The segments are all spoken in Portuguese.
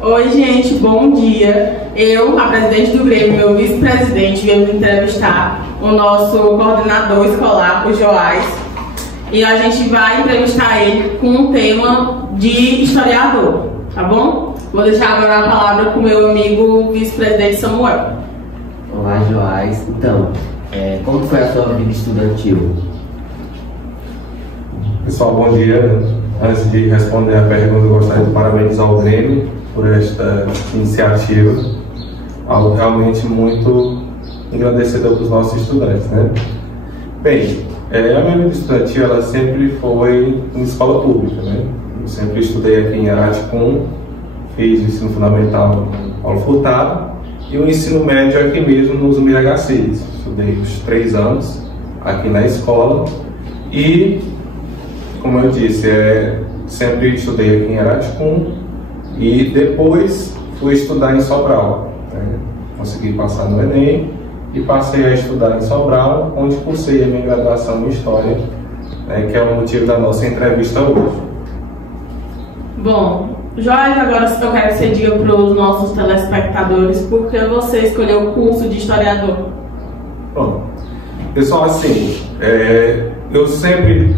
Oi, gente, bom dia. Eu, a presidente do Grêmio, meu vice-presidente, viemos entrevistar o nosso coordenador escolar, o Joás. E a gente vai entrevistar ele com um tema de historiador, tá bom? Vou deixar agora a palavra com o meu amigo vice-presidente Samuel. Olá, Joás. Então, como foi a sua vida estudantil? Pessoal, bom dia. Antes de responder a pergunta, eu gostaria de parabenizar o Grêmio por esta iniciativa, algo realmente muito engrandecedor para os nossos estudantes, né? Bem, a minha vida estudantil ela sempre foi em escola pública, né? Eu sempre estudei aqui em Araticum, fiz o ensino fundamental no Paulo Furtado e o ensino médio aqui mesmo no Zumbi HC. Estudei os 3 anos aqui na escola e, como eu disse, sempre estudei aqui em Araticum e depois fui estudar em Sobral, né? Consegui passar no Enem e passei a estudar em Sobral, onde cursei a minha graduação em História, né, que é o motivo da nossa entrevista hoje. Bom, Joás, agora eu quero que você diga para os nossos telespectadores por que você escolheu o curso de historiador. Bom, pessoal, assim, eu sempre,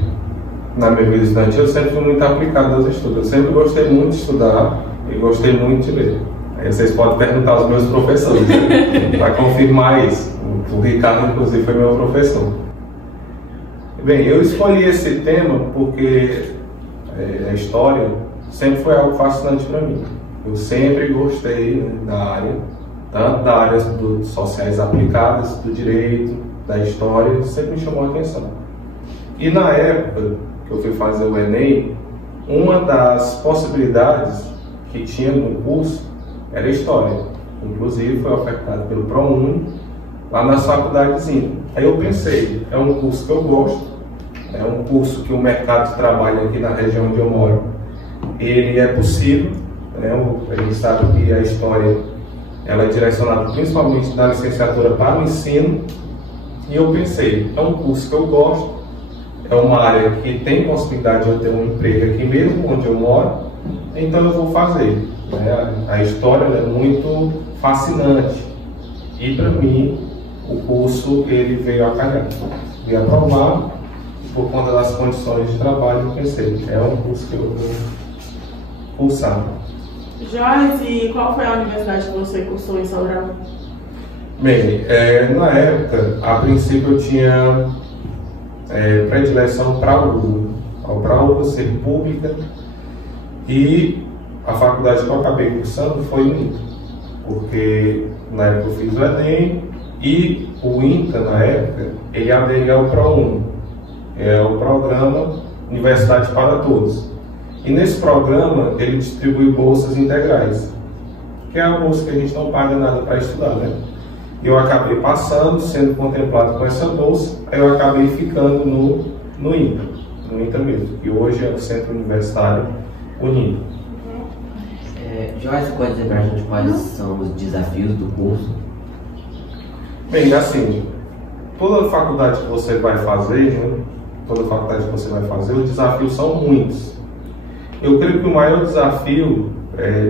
na minha vida estudantil, eu sempre fui muito aplicado aos estudos. Eu sempre gostei muito de estudar e gostei muito de ler. Aí vocês podem perguntar aos meus professores, né, para confirmar isso. O Ricardo, inclusive, foi meu professor. Bem, eu escolhi esse tema porque a história sempre foi algo fascinante para mim. Eu sempre gostei, né, da área, tanto da área dos sociais aplicadas, do direito, da história, sempre me chamou a atenção. E na época que eu fui fazer o Enem, uma das possibilidades que tinha no curso era História. Inclusive foi ofertado pelo ProUni, lá na faculdadezinha. Aí eu pensei, é um curso que eu gosto, é um curso que o mercado de trabalho aqui na região onde eu moro, ele é possível, né? A gente sabe que a História ela é direcionada principalmente da licenciatura para o ensino, e eu pensei, é um curso que eu gosto, é uma área que tem possibilidade de eu ter um emprego aqui mesmo onde eu moro, então eu vou fazer, né? A história é muito fascinante e para mim o curso ele veio a calhar, veio aprovar por conta das condições de trabalho. Eu pensei, é um curso que eu vou cursar. Joás, e qual foi a universidade que você cursou em Sobral? Bem, na época, a princípio eu tinha predileção para a URGS ser pública, e a faculdade que eu acabei cursando foi o INTA, porque na época eu fiz o Enem e o INTA, na época, ele aderiu ao ProUni, é o programa Universidade para Todos. E nesse programa ele distribui bolsas integrais, que é a bolsa que a gente não paga nada para estudar, né? Eu acabei passando, sendo contemplado com essa bolsa, aí eu acabei ficando no INTA mesmo, que hoje é o Centro Universitário Unido. Joás, você pode dizer para a gente quais são os desafios do curso? Bem, assim, toda faculdade que você vai fazer, né, os desafios são muitos. Eu creio que o maior desafio,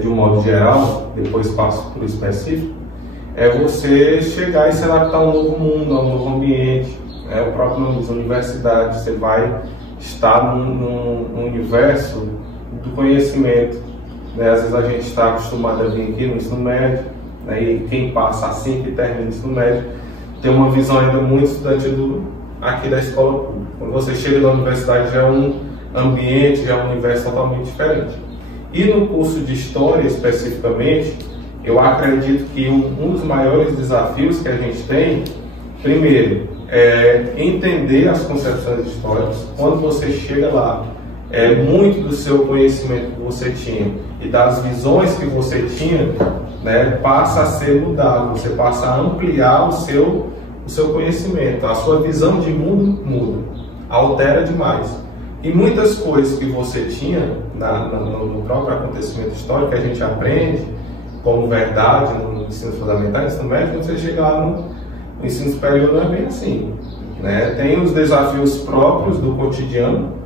de um modo geral, depois passo para o específico, é você chegar e se adaptar a um novo mundo, a um novo ambiente. O próprio nome da universidade, você vai estar num universo do conhecimento, né? Às vezes a gente está acostumado a vir aqui no ensino médio, né? E quem passa assim que termina o ensino médio tem uma visão ainda muito estudantil aqui da escola pública. Quando você chega na universidade já é um ambiente, já é um universo totalmente diferente. E no curso de História especificamente, eu acredito que um dos maiores desafios que a gente tem, primeiro, é entender as concepções históricas. Quando você chega lá, muito do seu conhecimento que você tinha e das visões que você tinha, né, passa a ser mudado, você passa a ampliar o seu conhecimento, a sua visão de muda, altera demais. E muitas coisas que você tinha no próprio acontecimento histórico, que a gente aprende como verdade no ensino fundamental, no ensino médio, quando você chega lá no ensino superior não é bem assim, né? Tem os desafios próprios do cotidiano,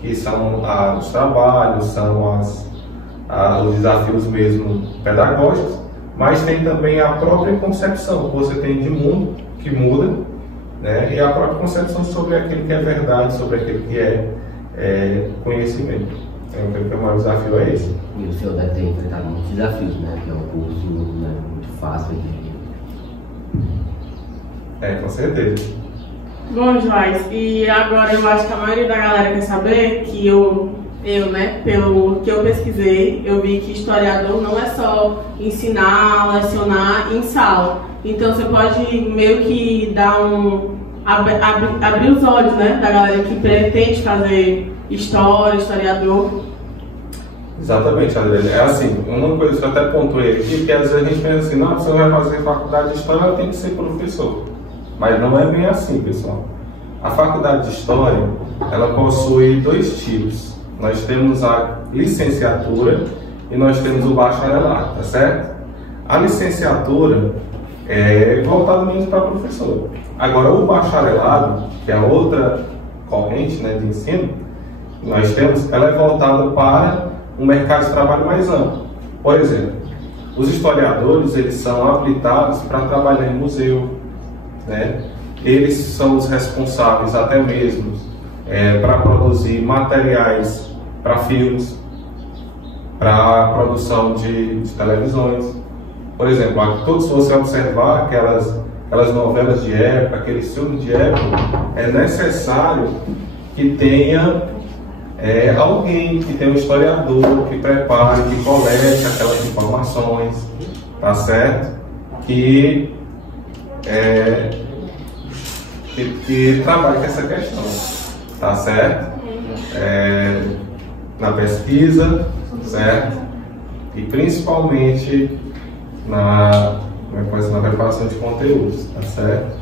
que são os trabalhos, são os desafios mesmo pedagógicos, mas tem também a própria concepção que você tem de mundo que muda, né? E a própria concepção sobre aquilo que é verdade, sobre aquilo que é conhecimento. Então, eu creio que o maior desafio é esse. E o senhor deve ter enfrentado muitos desafios, né? Que é um curso não é muito fácil de... Com certeza. Bom, Joás, e agora eu acho que a maioria da galera quer saber que eu, né, pelo que eu pesquisei, eu vi que historiador não é só ensinar, lecionar em sala. Então você pode meio que dar abrir os olhos, né, da galera que pretende fazer história, historiador. Exatamente, Adriana. É assim, uma coisa que eu até pontuei aqui, que às vezes a gente pensa assim, não, você vai fazer faculdade de história, ela tem que ser professor. Mas não é bem assim, pessoal. A faculdade de história, ela possui dois tipos. Nós temos a licenciatura e nós temos o bacharelado, tá certo? A licenciatura é voltada mesmo para professor. Agora, o bacharelado, que é outra corrente, né, de ensino, nós temos, ela é voltada para um mercado de trabalho mais amplo. Por exemplo, os historiadores, eles são habilitados para trabalhar em museu, né? Eles são os responsáveis até mesmo para produzir materiais para filmes, para produção de televisões. Por exemplo, se você observar aquelas novelas de época, aqueles filmes de época, é necessário que tenha alguém, que tenha um historiador, que prepare, que colete aquelas informações, tá certo? Que trabalhe com essa questão, tá certo? Na pesquisa, certo? E principalmente na preparação de conteúdos, tá certo?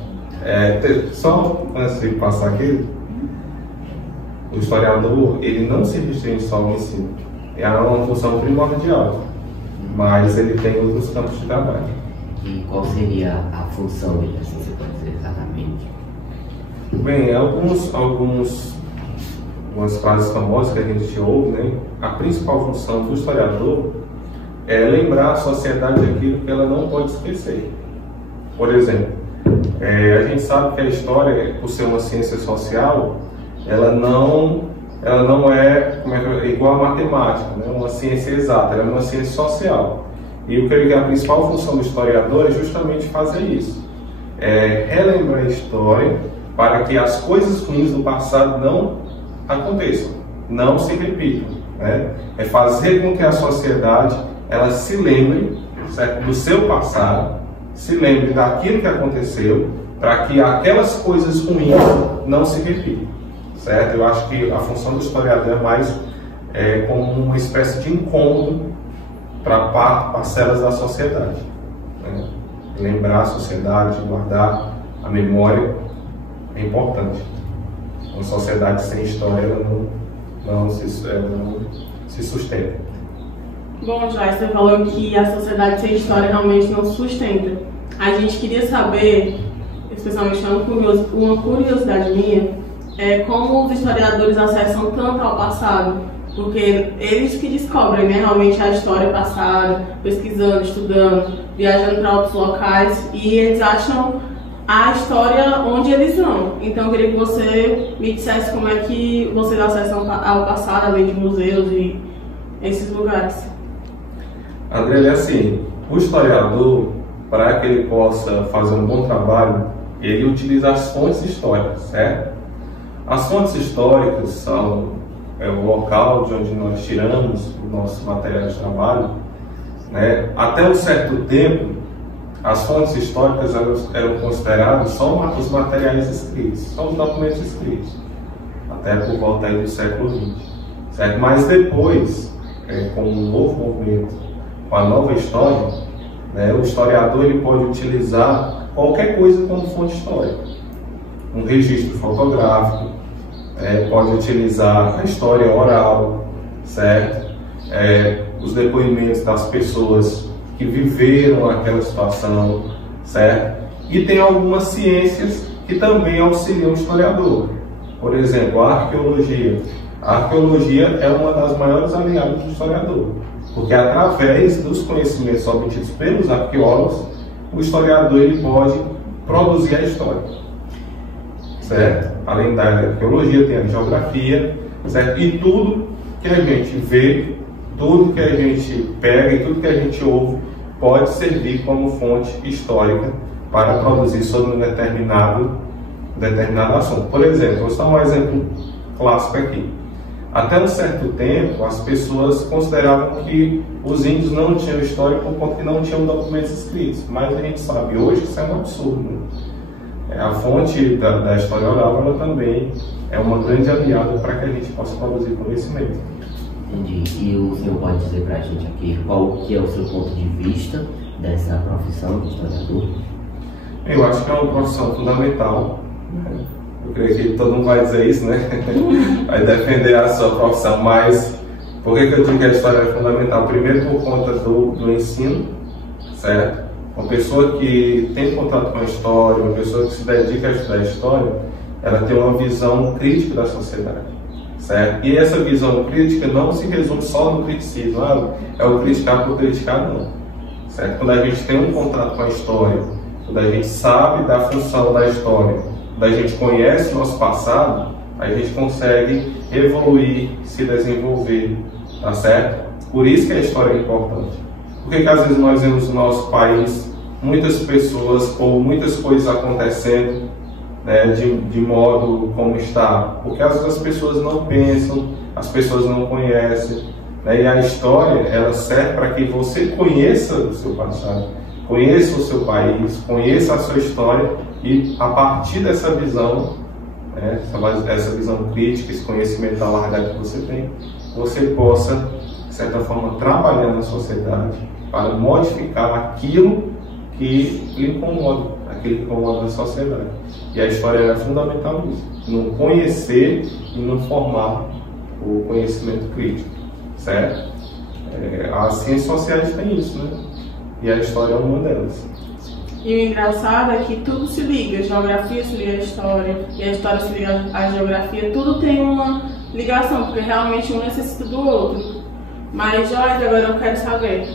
Só antes de passar aqui, o historiador, ele não se restringe só ao ensino, é uma função primordial, mas ele tem outros campos de trabalho. E qual seria a função dele, assim, você pode dizer exatamente? Bem, algumas frases famosas que a gente ouve, né? A principal função do historiador é lembrar a sociedade daquilo que ela não pode esquecer. Por exemplo, a gente sabe que a história, por ser uma ciência social, ela não é igual a matemática, né? Uma ciência exata, ela é uma ciência social. E eu creio que a principal função do historiador é justamente fazer isso. Relembrar a história para que as coisas ruins do passado não aconteçam, não se repitam, né? É fazer com que a sociedade ela se lembre, certo, do seu passado, se lembre daquilo que aconteceu, para que aquelas coisas ruins não se repitam, certo? Eu acho que a função do historiador é mais como uma espécie de incômodo para parcelas da sociedade, né? Lembrar a sociedade, guardar a memória é importante. Uma sociedade sem história ela não se sustenta. Bom, Joás, você falou que a sociedade sem história realmente não se sustenta. A gente queria saber, especialmente uma curiosidade minha, como os historiadores acessam tanto ao passado, porque eles que descobrem, né, realmente a história passada, pesquisando, estudando, viajando para outros locais, e eles acham a história onde eles vão. Então eu queria que você me dissesse como é que vocês acessam ao passado, além de museus e esses lugares. Adriana, é assim, o historiador, para que ele possa fazer um bom trabalho, ele utiliza as fontes históricas, certo? As fontes históricas são o local de onde nós tiramos os nossos materiais de trabalho, né? Até um certo tempo, as fontes históricas eram consideradas só os materiais escritos, só os documentos escritos, até por volta aí do século XX, certo? Mas depois, com um novo movimento, com a nova história, né, o historiador ele pode utilizar qualquer coisa como fonte histórica. Um registro fotográfico, pode utilizar a história oral, certo? Os depoimentos das pessoas que viveram aquela situação, certo? E tem algumas ciências que também auxiliam o historiador. Por exemplo, a arqueologia. A arqueologia é uma das maiores aliadas do historiador. Porque através dos conhecimentos obtidos pelos arqueólogos, o historiador ele pode produzir a história, certo? Além da arqueologia, tem a geografia, certo? E tudo que a gente vê, tudo que a gente pega e tudo que a gente ouve pode servir como fonte histórica para produzir sobre um determinado assunto. Por exemplo, vou dar um exemplo clássico aqui. Até um certo tempo, as pessoas consideravam que os índios não tinham história por conta que não tinham documentos escritos. Mas a gente sabe hoje que isso é um absurdo, né? A fonte da história oral ela também é uma grande aliada para que a gente possa produzir conhecimento. Entendi. E o senhor pode dizer para a gente aqui qual que é o seu ponto de vista dessa profissão de historiador? Eu acho que é uma profissão fundamental. Eu creio que todo mundo vai dizer isso, né? Vai defender a sua profissão, mas por que eu digo que a história é fundamental? Primeiro por conta do ensino, certo? Uma pessoa que tem contato com a história, uma pessoa que se dedica a estudar a história, ela tem uma visão crítica da sociedade, certo? E essa visão crítica não se resume só no criticismo, é o criticar por criticar, não, certo? Quando a gente tem um contato com a história, quando a gente sabe da função da história, quando a gente conhece o nosso passado, a gente consegue evoluir, se desenvolver, tá certo? Por isso que a história é importante. Porque que às vezes nós vemos no nosso país muitas pessoas ou muitas coisas acontecendo, né, de modo como está? Porque às vezes as pessoas não pensam, as pessoas não conhecem, né? E a história ela serve para que você conheça o seu passado, conheça o seu país, conheça a sua história e a partir dessa visão, né, essa visão crítica, esse conhecimento alargado que você tem, você possa, de certa forma, trabalhar na sociedade para modificar aquilo que lhe incomoda, aquilo que incomoda na sociedade. E a história é fundamental nisso, não conhecer e não formar o conhecimento crítico, certo? As ciências sociais têm isso, né? E a história é uma delas. E o engraçado é que tudo se liga, a geografia se liga à história, e a história se liga à geografia, tudo tem uma ligação, porque realmente um necessita do outro. Mas, Joyce, agora eu quero saber,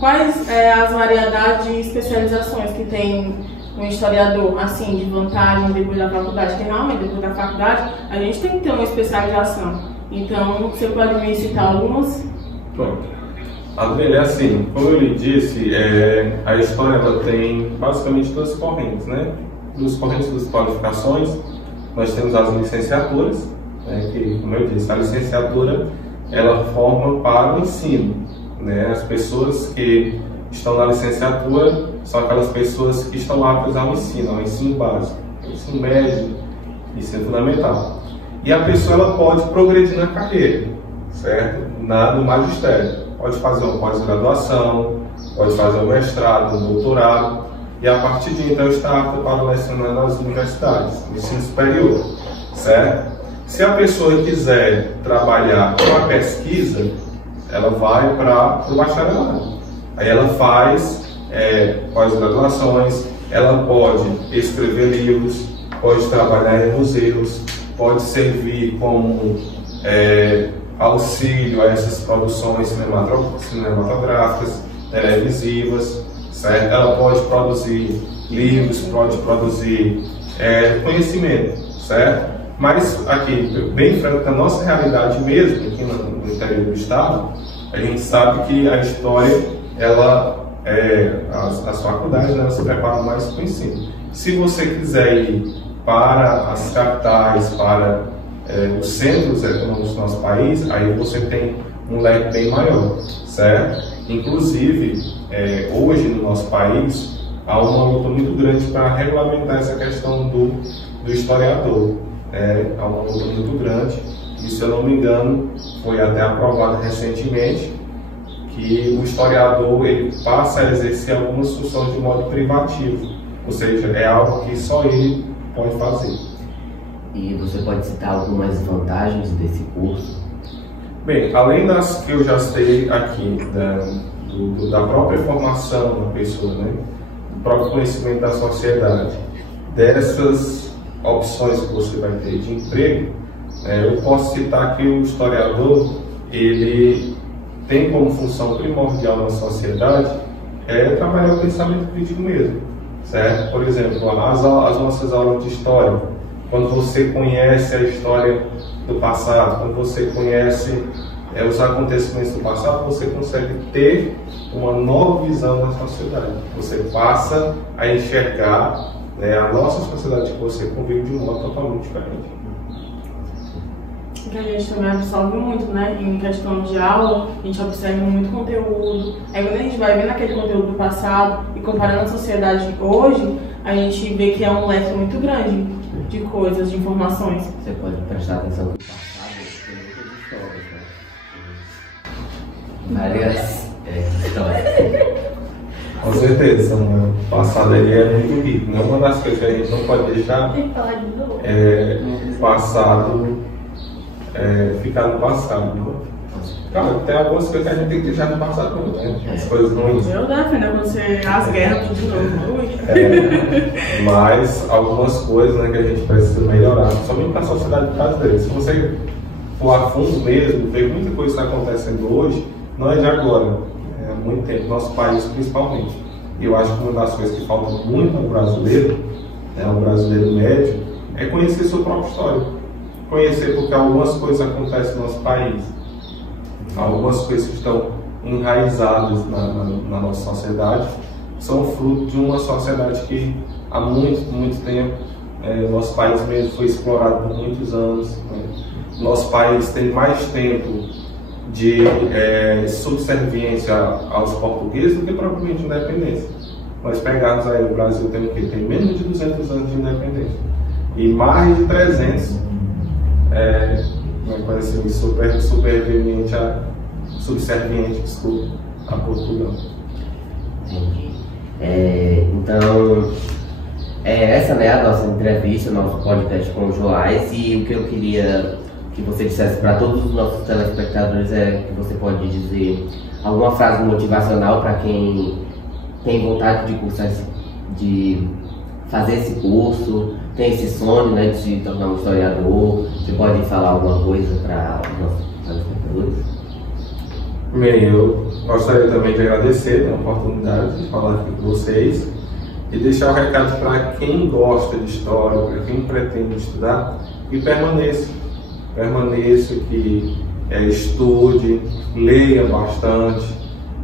quais as variedades de especializações que tem um historiador, assim, de vantagem depois da faculdade? Porque realmente depois da faculdade a gente tem que ter uma especialização. Então, você pode me citar algumas? Pronto. Adriana, assim, como eu lhe disse, a história ela tem basicamente duas correntes, né? Duas correntes das qualificações. Nós temos as licenciaturas, né, que, como eu disse, a licenciatura ela forma para o ensino, né? As pessoas que estão na licenciatura são aquelas pessoas que estão aptas ao ensino básico, ao ensino médio, ensino fundamental. E a pessoa ela pode progredir na carreira, certo? No magistério. Pode fazer uma pós-graduação, pode fazer um mestrado, um doutorado, e a partir de então está apta para lecionar nas universidades, no ensino superior, certo? Se a pessoa quiser trabalhar com a pesquisa, ela vai para o bacharelado. Aí ela faz pós-graduações, ela pode escrever livros, pode trabalhar em museus, pode servir como auxílio a essas produções cinematográficas, televisivas, certo? Ela pode produzir livros, pode produzir conhecimento, certo? Mas aqui, bem franco, na nossa realidade mesmo, aqui no interior do estado, a gente sabe que a história, as faculdades, né, se preparam mais para o ensino. Se você quiser ir para as capitais, para os centros econômicos do nosso país, aí você tem um leque bem maior, certo? Inclusive, hoje no nosso país, há uma luta muito grande para regulamentar essa questão do historiador. Há uma luta muito grande, e se eu não me engano, foi até aprovado recentemente, que o historiador ele passa a exercer algumas funções de modo privativo, ou seja, é algo que só ele pode fazer. E você pode citar algumas vantagens desse curso? Bem, além das que eu já citei aqui, da própria formação da pessoa, né? Do próprio conhecimento da sociedade, dessas opções que você vai ter de emprego, eu posso citar que o historiador, ele tem como função primordial na sociedade é trabalhar o pensamento crítico mesmo, certo? Por exemplo, as nossas aulas de história, quando você conhece a história do passado, quando você conhece os acontecimentos do passado, você consegue ter uma nova visão da sociedade. Você passa a enxergar, né, a nossa sociedade que você convive de um modo totalmente diferente. Que a gente também absorve muito, né? Em questão de aula, a gente observa muito conteúdo. Aí quando a gente vai vendo aquele conteúdo do passado e comparando a sociedade hoje, a gente vê que é um leque muito grande de coisas, de informações. Você pode prestar atenção no passado, tem muitas histórias, né? Várias histórias. Com certeza, o passado ele é muito rico. Né? Uma das coisas que a gente não pode deixar é o passado ficar no passado. Né? Claro, tem algumas coisas que a gente tem que deixar no passado mesmo, né? As coisas ruins. Eu dá, né? Quando você as guerras tudo de novo. Mas algumas coisas, né, que a gente precisa melhorar, somente para a sociedade brasileira. Se você for a fundo mesmo, ver muita coisa que está acontecendo hoje, não é de agora, é há muito tempo, no nosso país principalmente. E eu acho que uma das coisas que falta muito ao brasileiro, né, ao brasileiro médio, é conhecer sua própria história. Conhecer porque algumas coisas acontecem no nosso país, algumas coisas que estão enraizadas na nossa sociedade, são fruto de uma sociedade que há muito tempo, nosso país mesmo foi explorado por muitos anos, né? Nosso país tem mais tempo de subserviência aos portugueses do que propriamente independência. Nós pegarmos aí o Brasil tem o quê? Tem menos de 200 anos de independência e mais de 300 subserviente a Portugal. Entendi. Então, essa é a nossa entrevista, nosso podcast com o Joás, e o que eu queria que você dissesse para todos os nossos telespectadores é que você pode dizer alguma frase motivacional para quem tem vontade de cursar, de fazer esse curso, tem esse sonho, né, de se tornar um historiador. Você pode falar alguma coisa para os nossos telespectadores? Bem, eu gostaria também de agradecer a oportunidade de falar aqui com vocês e deixar o recado para quem gosta de história, para quem pretende estudar, que permaneça, que estude, leia bastante,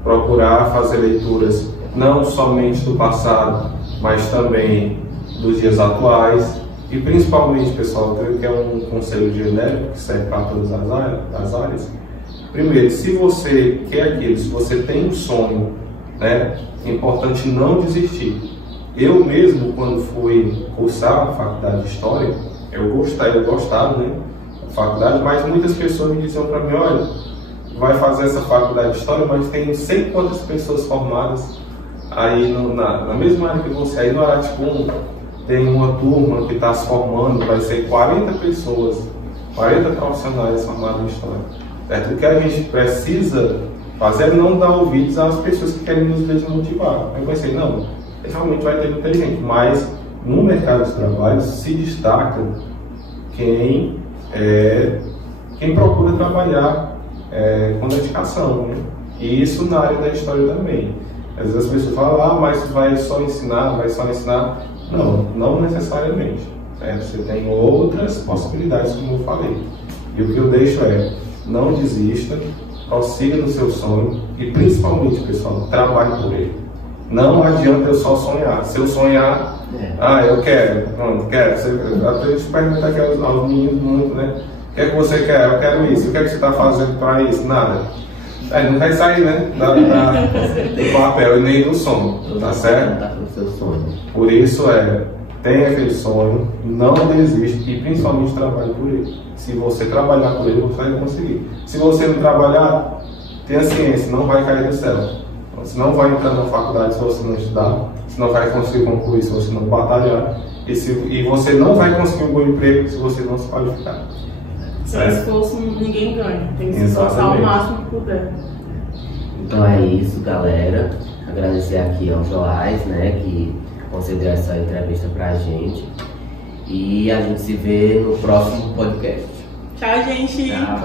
procurar fazer leituras não somente do passado, mas também dos dias atuais e principalmente, pessoal, eu creio que é um conselho genérico que serve para todas as áreas. Primeiro, se você quer aquilo, se você tem um sonho, né, é importante não desistir. Eu mesmo, quando fui cursar a faculdade de História, eu gostava, né, da faculdade, mas muitas pessoas me diziam para mim, olha, vai fazer essa faculdade de História, mas tem não sei quantas pessoas formadas aí na mesma área que você, aí no Araticum tem uma turma que está se formando, vai ser 40 pessoas, 40 profissionais formados em História. O que a gente precisa fazer é não dar ouvidos às pessoas que querem nos desmotivar. Eu pensei, não, realmente vai ter muita gente, mas no mercado de trabalho se destaca quem procura trabalhar com dedicação, né? E isso na área da história também. Às vezes as pessoas falam, mas vai só ensinar. Não necessariamente. Certo? Você tem outras possibilidades, como eu falei. E o que eu deixo não desista, prossiga no seu sonho e principalmente, pessoal, trabalhe por ele. Não adianta eu só sonhar. Se eu sonhar, eu quero, pronto, quero. Até eu pergunto aqui aos meninos muito, né? O que é que você quer? Eu quero isso. O que é que você está fazendo para isso? Nada. Não vai sair, né? Do papel e nem do sonho, tá certo? Por isso tenha aquele sonho, não desista e principalmente trabalhe por ele. Se você trabalhar por ele, você vai conseguir. Se você não trabalhar, tenha ciência, não vai cair do céu. Você não vai entrar na faculdade se você não estudar, você não vai conseguir concluir se você não batalhar, e você não vai conseguir um bom emprego se você não se qualificar. Sem esforço ninguém ganha, tem que se esforçar o máximo que puder. Então é isso, galera. Agradecer aqui ao Joás, né, que concedeu essa entrevista pra gente. E a gente se vê no próximo podcast. Tchau, gente! Tchau.